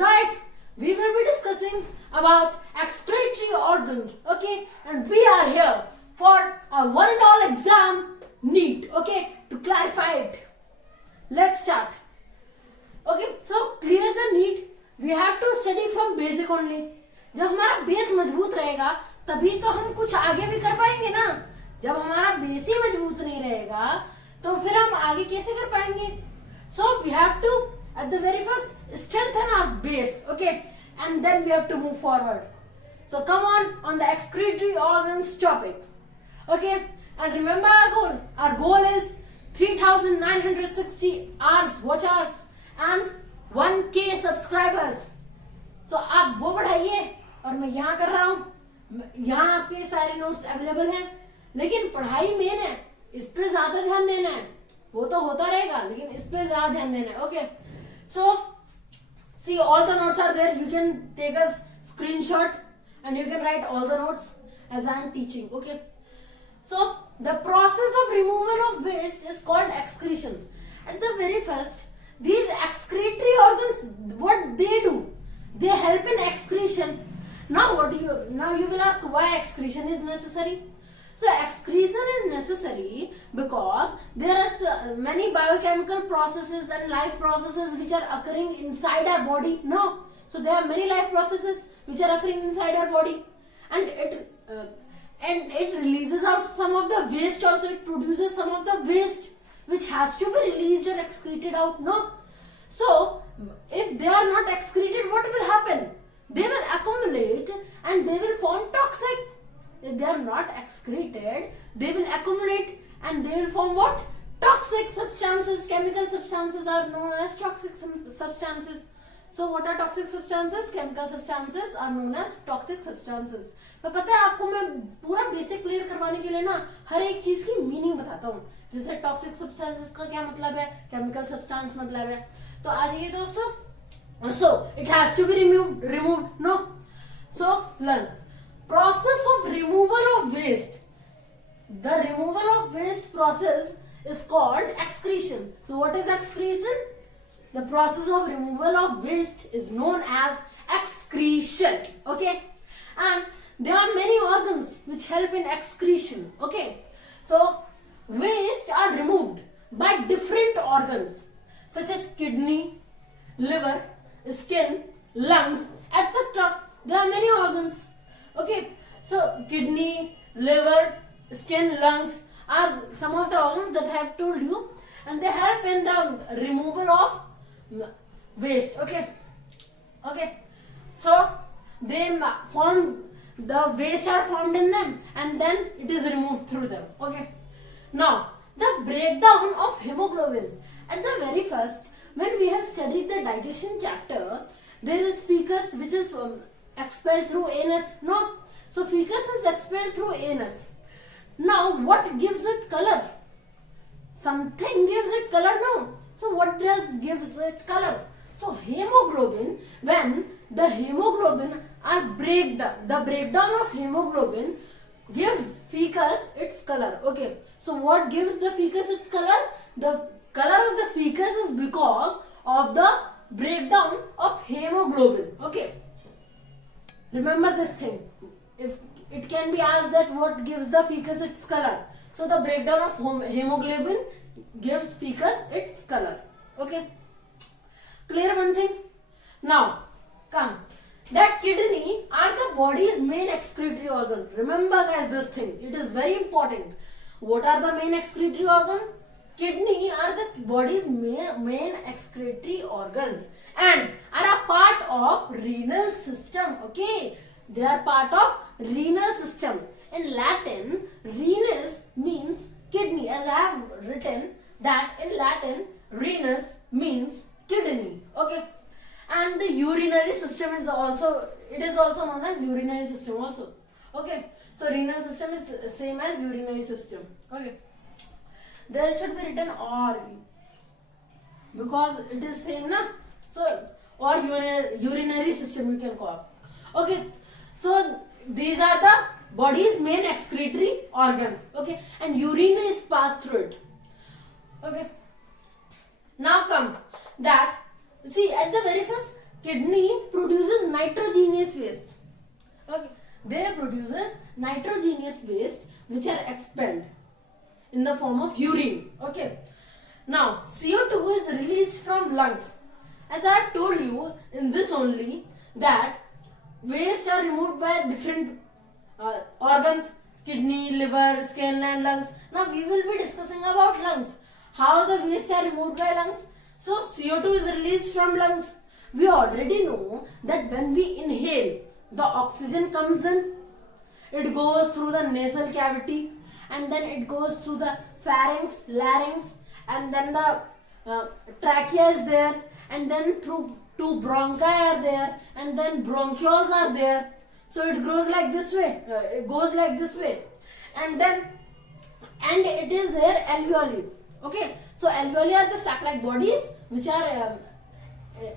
guys, we will be discussing about excretory organs, okay? And we are here for a one and all exam, NEET, okay? To clarify it. Let's start. Okay, so clear the NEET. We have to study from basic only. जब हमारा base मजबूत रहेगा तभी तो हम कुछ आगे भी कर पाएंगे ना. जब हमारा बेस ही मजबूत नहीं रहेगा तो फिर हम आगे कैसे कर पाएंगे? So we have to at the very first strengthen our base, okay, and then we have to move forward. So come on the excretory organs topic, okay, and remember our goal. Our goal is 3,960 hours watch hours and 1K subscribers. So आप वो बढ़ाइए और मैं यहाँ कर रहा हूँ. यहाँ आपके सारे नोट्स अवेलेबल हैं, लेकिन पढ़ाई मेन है, इस पे ज्यादा ध्यान देना है. वो तो होता रहेगा लेकिन इस पे ज्यादा ध्यान देना है. Okay, so see all the notes are there. You can take a screenshot and you can write all the notes as I am teaching. Okay, so the process of removal of waste is called excretion. At the very first, these excretory organs, what they do, they help in excretion. Now you will ask why excretion is necessary. So excretion is necessary because there are many biochemical processes and life processes which are occurring inside our body. No, so there are many life processes which are occurring inside our body, and it releases out some of the waste also. It produces some of the waste which has to be released or excreted out. No, so if they are not excreted, what will happen? They will accumulate and they will form toxic. If they are not excreted, they will accumulate and they will form what? Toxic substances. Chemical substances are known as toxic substances. So what are toxic substances? Chemical substances are known as toxic substances. पर पता है आपको मैं पूरा basic clear करवाने के लिए ना हर एक चीज की मीनिंग बताता हूँ. जैसे टॉक्सिक सब्सटेंसेस का क्या मतलब है, केमिकल सब्सटेंस मतलब है. तो आ जाइए दोस्तों. So it has to be removed. No. So learn. Process of removal of waste. The removal of waste process is called excretion. So what is excretion? The process of removal of waste is known as excretion. Okay, and there are many organs which help in excretion. Okay, so waste are removed by different organs such as kidney, liver, skin, lungs, etc. There are many organs. Okay, so kidney, liver, skin, lungs are some of the organs that I have told you, and they help in the removal of waste. Okay, so they form, the waste are formed in them and then it is removed through them. Okay, now the breakdown of hemoglobin. At the very first, when we have studied the digestion chapter, there is feces which is expelled through anus. No, so feces is expelled through anus. Now what gives it color? Something gives it color. No, so what gives it color? So hemoglobin, when the hemoglobin are breakdown, the breakdown of hemoglobin gives feces its color. Okay, so what gives the feces its color? The color of the feces is because of the breakdown of hemoglobin. Okay, remember this thing. If it can be asked that what gives the feces its color, so the breakdown of hemoglobin gives feces its color. Okay, clear one thing? Now come, that kidney are the body's main excretory organ. Remember guys this thing, it is very important. What are the main excretory organ? Kidney are the body's main excretory organs and are a part of renal system. Okay, they are part of renal system. In Latin, renus means kidney, as I have written that in Latin renus means kidney. Okay, and the urinary system is also known as urinary system also. Okay, so renal system is same as urinary system. Okay, there should be written or because it is same na, so or urinary system you can call. Okay, so these are the body's main excretory organs. Okay, and urine is passed through it. Okay, now come that see at the very first kidney produces nitrogenous waste. Okay, they produces nitrogenous waste which are expelled in the form of urine. Okay, now CO2 is released from lungs. As I have told you in this only that waste are removed by different organs, kidney, liver, skin and lungs. Now we will be discussing about lungs. How the waste are removed by lungs. So CO2 is released from lungs. We already know that when we inhale, the oxygen comes in. It goes through the nasal cavity and then it goes through the pharynx, larynx, and then the trachea is there, and then through two bronchi are there, and then bronchioles are there. So it goes like this way. And it is there alveoli. Okay, so alveoli are the sac-like bodies which are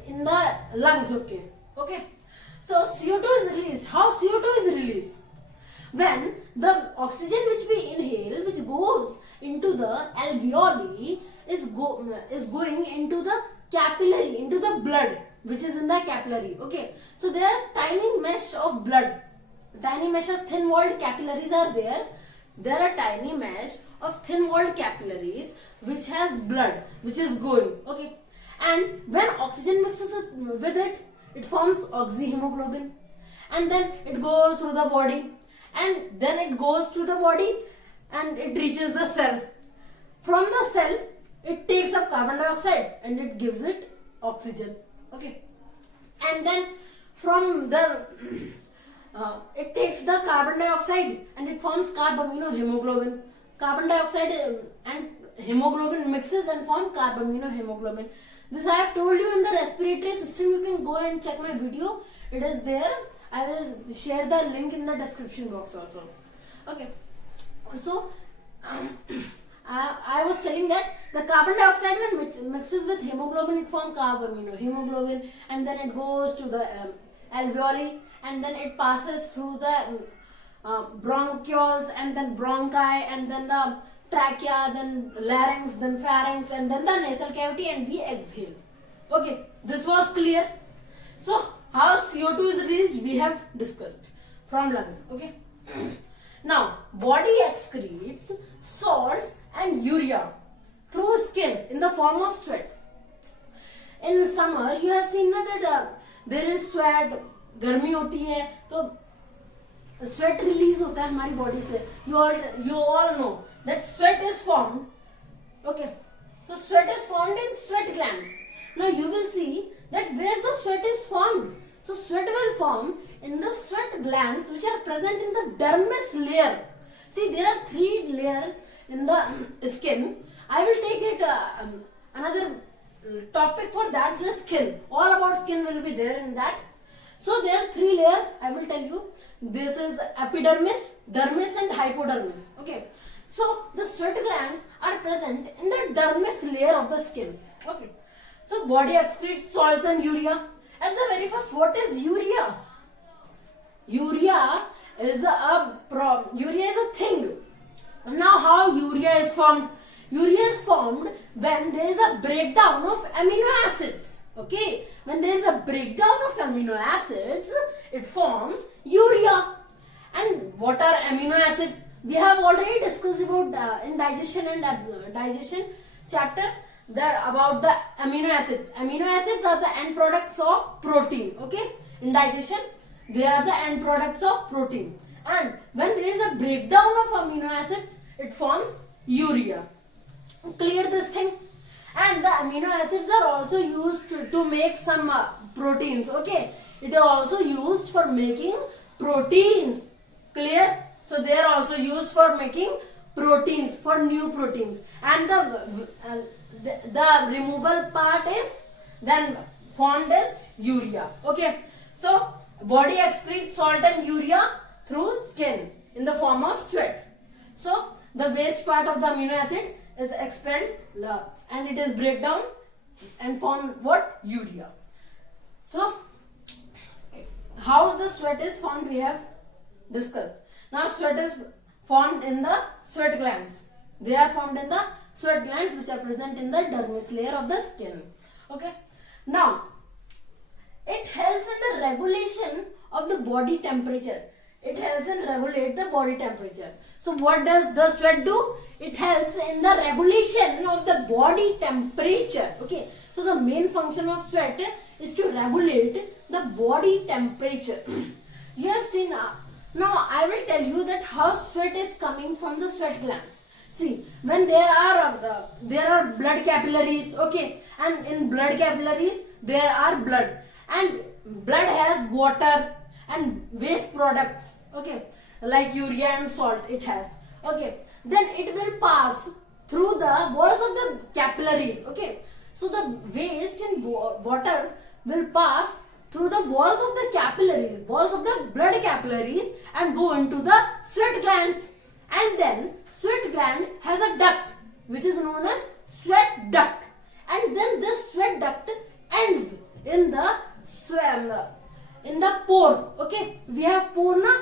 in the lungs. Okay. So CO2 is released. How CO2 is released? When the oxygen which we inhale, which goes into the alveoli, is going into the capillary, into the blood, which is in the capillary. Okay. So there are tiny mesh of blood, tiny mesh of thin-walled capillaries are there. There are tiny mesh of thin-walled capillaries which has blood, which is going. Okay. And when oxygen mixes with it, it forms oxyhemoglobin, and then it goes through the body, and then it goes through the body and it reaches the cell. From the cell, it takes up carbon dioxide and it gives it oxygen. Okay, and then from the it takes the carbon dioxide and it forms carbaminohemoglobin. Carbon dioxide and hemoglobin mixes and form carbaminohemoglobin. This I have told you in the respiratory system. You can go and check my video. It is there. I will share the link in the description box also. Okay. So, I was telling that the carbon dioxide when mixes with hemoglobin, it forms carbaminohemoglobin, and then it goes to the alveoli, and then it passes through the bronchioles, and then bronchi, and then the trachea, then larynx, then pharynx, and then the nasal cavity, and we exhale. Okay, this was clear. So, how CO2 is released, we have discussed from lungs. Okay. Now, body excretes salts and urea through skin in the form of sweat. In summer, you have seen that there is sweat, गर्मी होती है, तो sweat release होता है हमारी body से. You all know that sweat is formed. Okay, so sweat is formed in sweat glands. Now you will see that where the sweat is formed. So sweat will form in the sweat glands which are present in the dermis layer. See, there are 3 layers in the skin. I will take it another topic for that, the skin. All about skin will be there in that. So there are 3 layers. I will tell you. This is epidermis, dermis and hypodermis. Okay. So the sweat glands are present in the dermis layer of the skin. Okay. So body excretes salts and urea. At the very first, what is urea? Urea is a thing. Now how urea is formed? Urea is formed when there is a breakdown of amino acids. Okay, when there is a breakdown of amino acids, it forms urea. And what are amino acids? We have already discussed about in digestion and digestion chapter that about the amino acids. Amino acids are the end products of protein. Okay, in digestion they are the end products of protein. And when there is a breakdown of amino acids, it forms urea. Clear this thing? And the amino acids are also used to make some proteins. Okay, it is also used for making proteins. Clear? So they are also used for making proteins, for new proteins. And the removal part is then formed as urea. Okay, so body excretes salt and urea through skin in the form of sweat. So the waste part of the amino acid is expelled and it is breakdown and form what? Urea. So how the sweat is formed we have discussed. Now sweat is formed in the sweat glands. They are formed in the sweat glands which are present in the dermis layer of the skin. Okay. Now it regulation of the body temperature. It helps in regulate the body temperature. So what does the sweat do? It helps in the regulation of the body temperature. Okay. So the main function of sweat is to regulate the body temperature. You have seen. Now I will tell you that how sweat is coming from the sweat glands. See, when there are blood capillaries, okay, and in blood capillaries there are blood, and blood has water and waste products, okay, like urea and salt it has, okay. Then it will pass through the walls of the capillaries, okay. So the waste and water will pass through the walls of the capillaries, walls of the blood capillaries, and go into the sweat glands. And then sweat gland has a duct which is known as sweat duct, and then this sweat duct ends in the pore. Okay, we have pore na.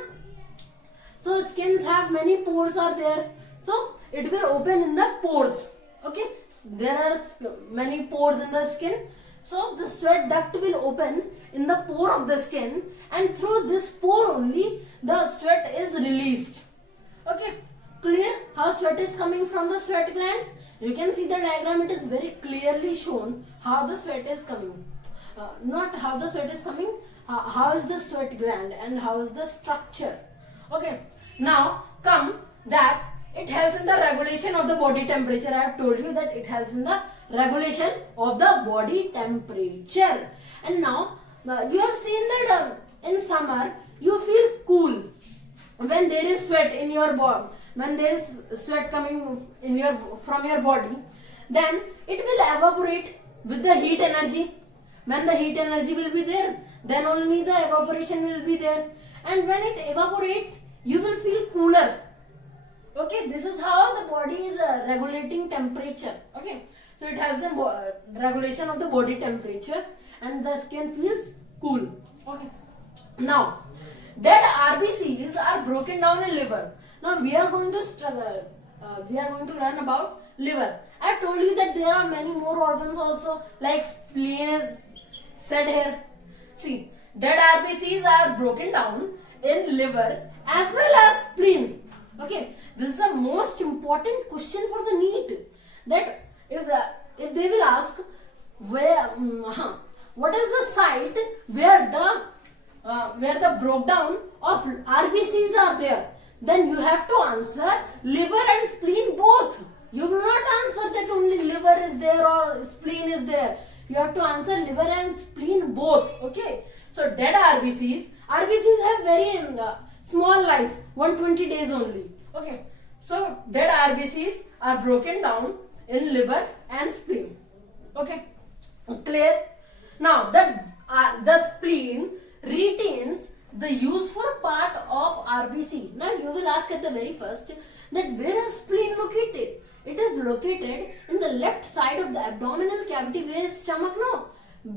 So skins have many pores are there. So it will open in the pores. Okay, there are many pores in the skin. So the sweat duct will open in the pore of the skin, and through this pore only the sweat is released. Okay, clear how sweat is coming from the sweat glands? You can see the diagram, it is very clearly shown how the sweat is coming. Not how the sweat is coming, how is the sweat gland and how is the structure. Okay, now come that it helps in the regulation of the body temperature. I have told you that it helps in the regulation of the body temperature. And now you have seen that in summer you feel cool when there is sweat in your body. When there is sweat coming from your body, then it will evaporate with the heat energy. When the heat energy will be there, then only the evaporation will be there. And when it evaporates, you will feel cooler. Okay, this is how the body is regulating temperature. Okay, so it helps in regulation of the body temperature, and the skin feels cool. Okay, now dead RBCs are broken down in liver. Now we are going to learn about liver. I told you that there are many more organs also, like spleen is said here. See, dead RBCs are broken down in liver as well as spleen. Okay, this is the most important question for the NEET. That if they will ask what is the site where the breakdown of RBCs are there, then you have to answer liver and spleen both. You will not answer that only liver is there or spleen is there. You have to answer liver and spleen both. Okay. So dead RBCs have very small life, 120 days only. Okay. So dead RBCs are broken down in liver and spleen. Okay. Clear? Now the spleen retains the useful part of RBC. Now you will ask at the very first that where is spleen located? It is located in the left side of the abdominal cavity where is stomach. No,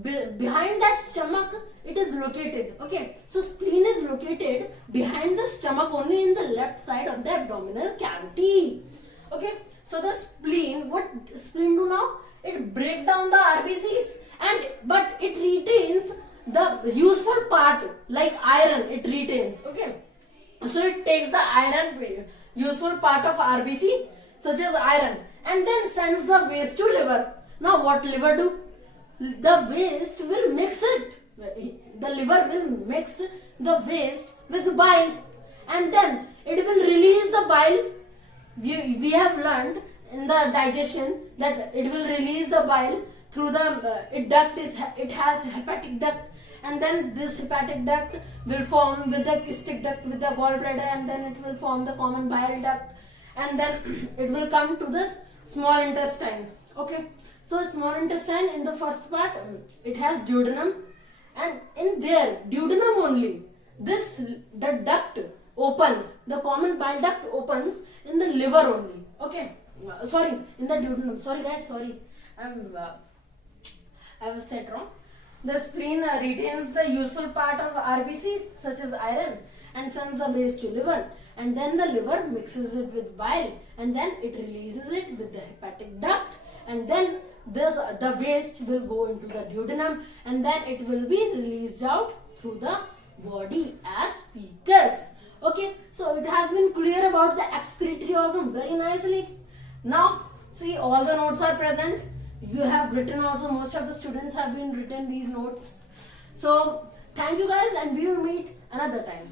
behind that stomach it is located. Okay, so spleen is located behind the stomach, only in the left side of the abdominal cavity. Okay, so the spleen, what spleen do now? It break down the RBCs, but it retains the useful part like iron. It retains. Okay, so it takes the iron, useful part of RBC such as iron, and then sends the waste to liver. Now what liver do? The waste will mix it. The liver will mix the waste with bile, and then it will release the bile. We have learned in the digestion that it will release the bile through the it has hepatic duct, and then this hepatic duct will form with the cystic duct with the gallbladder, and then it will form the common bile duct, and then it will come to the small intestine. Okay, so small intestine, in the first part it has duodenum, and in there duodenum only the duct opens, the common bile duct opens in the liver only. Okay, sorry, in the duodenum. Sorry guys, sorry, I was said wrong. The spleen retains the useful part of RBC such as iron and sends the waste to liver, and then the liver mixes it with bile, and then it releases it with the hepatic duct, and then the waste will go into the duodenum, and then it will be released out through the body as feces. Okay, so it has been clear about the excretory organ very nicely. Now, see, all the notes are present. You have written also, most of the students have been written these notes. So, thank you guys, and we will meet another time.